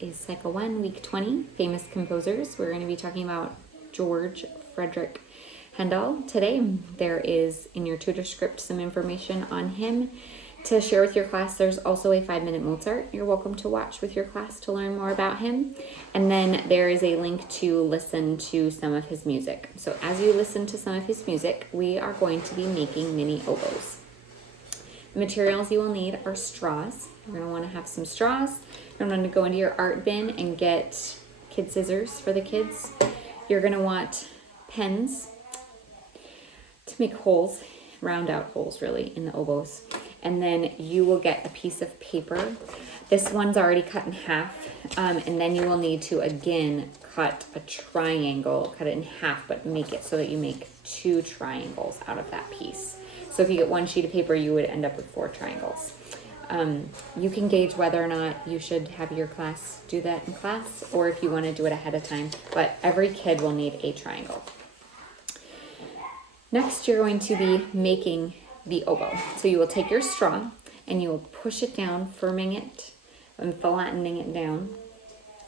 is Cycle 1, Week 20, Famous Composers. We're going to be talking about George Frideric Handel today. There is in your tutor script some information on him to share with your class. There's also a 5-minute Mozart you're welcome to watch with your class to learn more about him. And then there is a link to listen to some of his music. So as you listen to some of his music, we are going to be making mini oboes. The materials you will need are straws. You're going to want to have some straws. You're going to go into your art bin and get kid scissors for the kids. You're going to want pens to make holes, round out holes really, in the oboes. And then you will get a piece of paper. This one's already cut in half. And then you will need to, again, cut a triangle, cut it in half, but make it so that you make 2 triangles out of that piece. So if you get 1 sheet of paper, you would end up with 4 triangles. You can gauge whether or not you should have your class do that in class, or if you want to do it ahead of time, but every kid will need a triangle. Next, you're going to be making the oboe. So you will take your straw and you will push it down, firming it and flattening it down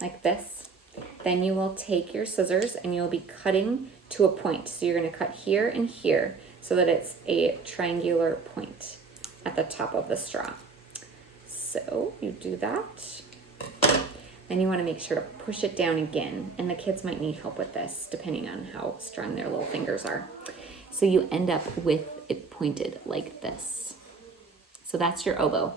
like this. Then you will take your scissors and you'll be cutting to a point. So you're going to cut here and here so that it's a triangular point at the top of the straw. So you do that. Then you want to make sure to push it down again. And the kids might need help with this depending on how strong their little fingers are. So you end up with it pointed like this. So that's your oboe.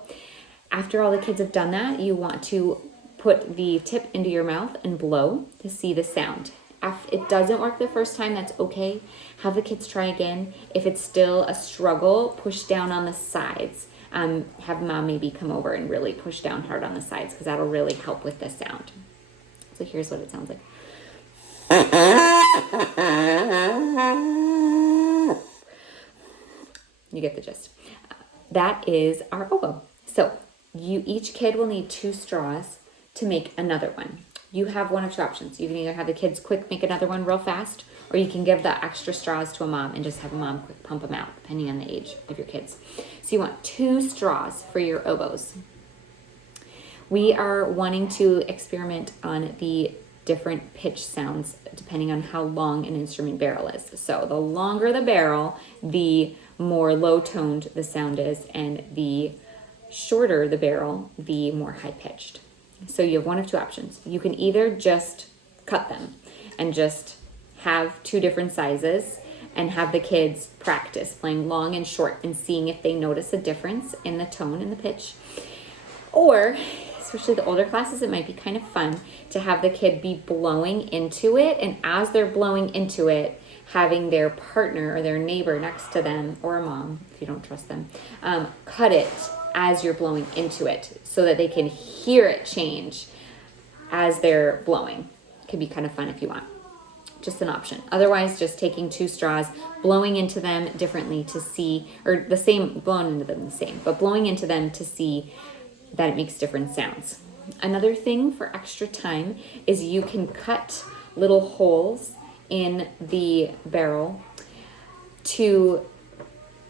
After all the kids have done that, you want to put the tip into your mouth and blow to see the sound. If it doesn't work the first time, that's okay. Have the kids try again. If it's still a struggle, push down on the sides. Have mom maybe come over and really push down hard on the sides because that'll really help with the sound. So here's what it sounds like. You get the gist. That is our oboe. So each kid will need 2 straws to make another one. You have one of 2 options. You can either have the kids quick make another one real fast, or you can give the extra straws to a mom and just have a mom quick pump them out, depending on the age of your kids. So you want 2 straws for your oboes. We are wanting to experiment on the different pitch sounds depending on how long an instrument barrel is. So the longer the barrel, the more low-toned the sound is, and the shorter the barrel, the more high-pitched. So you have one of 2 options. You can either just cut them and just have 2 different sizes and have the kids practice playing long and short and seeing if they notice a difference in the tone and the pitch. Or, especially the older classes, it might be kind of fun to have the kid be blowing into it, and as they're blowing into it, having their partner or their neighbor next to them, or a mom, if you don't trust them, cut it as you're blowing into it so that they can hear it change as they're blowing. It could be kind of fun if you want. Just an option. Otherwise, just taking 2 straws, blowing into them differently to see, or the same, blowing into them the same, but blowing into them to see that it makes different sounds. Another thing for extra time is you can cut little holes in the barrel to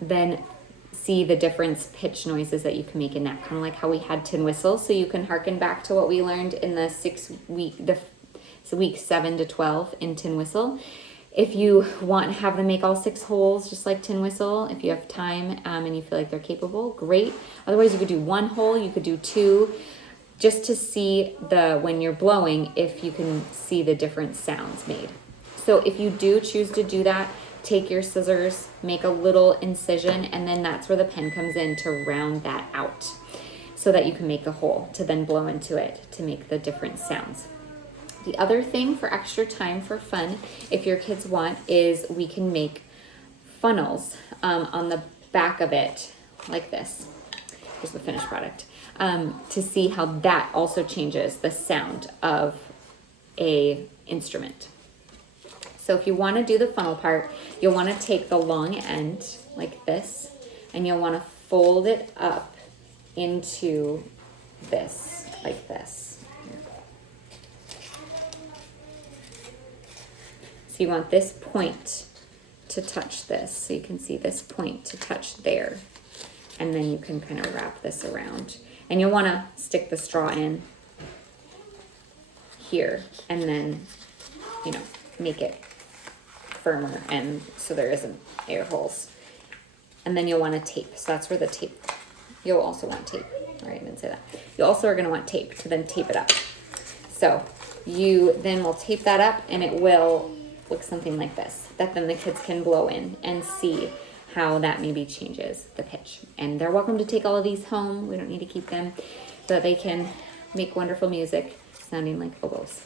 then see the different pitch noises that you can make in that, kind of like how we had tin whistle. So you can harken back to what we learned in the week 7 to 12 in tin whistle. If you want to have them make all 6 holes, just like tin whistle, if you have time and you feel like they're capable, great. Otherwise, you could do 1 hole, you could do 2, just to see when you're blowing, if you can see the different sounds made. So if you do choose to do that, take your scissors, make a little incision, and then that's where the pen comes in to round that out so that you can make the hole to then blow into it to make the different sounds. The other thing for extra time for fun, if your kids want, is we can make funnels on the back of it like this. Here's the finished product. To see how that also changes the sound of a instrument. So if you want to do the funnel part, you'll want to take the long end like this, and you'll want to fold it up into this, like this. So you want this point to touch this, so you can see this point to touch there. And then you can kind of wrap this around. And you'll want to stick the straw in here and then, you know, make it firmer and so there isn't air holes. And then you'll want to tape. So that's where the tape, you'll also want tape. All right, I didn't say that. You also are going to want tape to then tape it up. So you then will tape that up and it will look something like this, that then the kids can blow in and see how that maybe changes the pitch. And they're welcome to take all of these home. We don't need to keep them, so that they can make wonderful music sounding like oboes.